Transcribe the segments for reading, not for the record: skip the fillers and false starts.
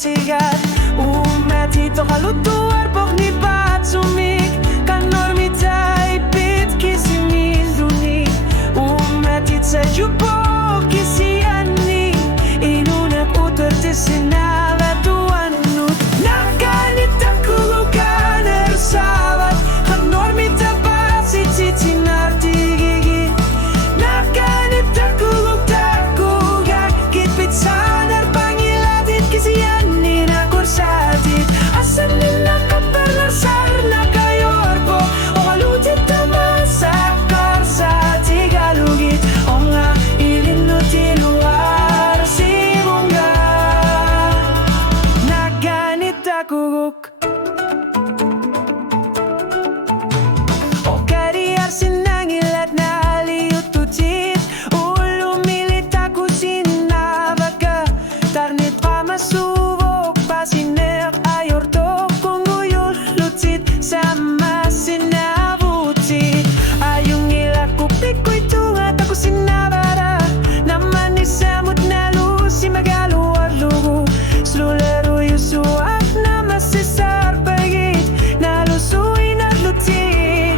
tigat Umetito kalutuar pok ni batsumik Kanormitai pit kisimiluni Umetit sa jupo kisiani Inunak utor tisinala tuanut Nakanita kulukan ersabat Kanormita batsi titinar tigigi Nakanita kuluk takugak Kitpit sanar pangilatit kisiani na kursatit Asan nila kapernarsar na kayorpo O kalutit tamasakar sa tigalugit O nga ilinuti luar si bunga Naganita kuguk O kariar sinangilat na liututit Ulumilit ako sinabaka Tarnit pa masubok pasinek ayorto Kung uyol lutit sama sinabutit Ayong ilakupik ko'y tungat ako sinabara Naman isamot na lusi magaluar lugo Slulero yusuak na masisar pagit Nalusuin at lutit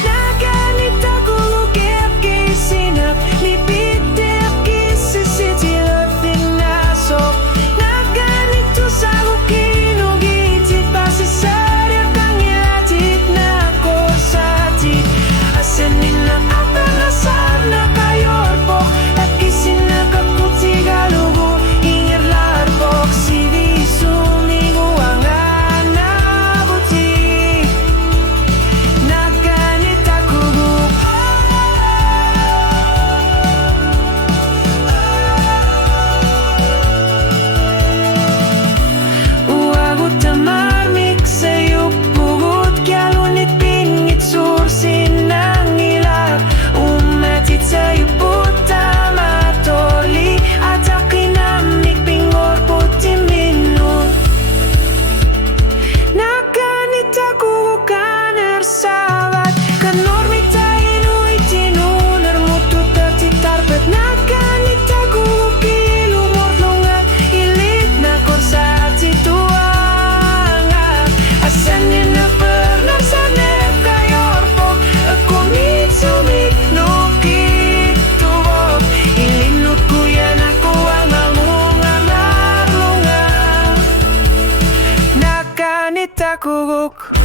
Naganita kulukip kisinap Nipitip kisisitilap dinasok Naganito sa kukinugitid Pasisarya kang ilatit na kosatit Asanin lang ang panasar na kayorpok At isinakaputigalugo Ingirlarpok Sidi sumigo ang anabuti Naganita kuguk Uwagot tamarmik sa'yo pugot Kyalunit pingit sursin ng ilag Umatit sa'yo puta matoli At akinamik pingor puti minun Naganita kugukan ersabat Kanormita inuit tinunar mutut at titarpet Naganita kugukilumor lunga Ilit na korsa tituanga Asanin na pernarsaner kayorpok Kumitsumik nukitubok Ilinut ko yan ako ang amunga marlunga Naganita kuguk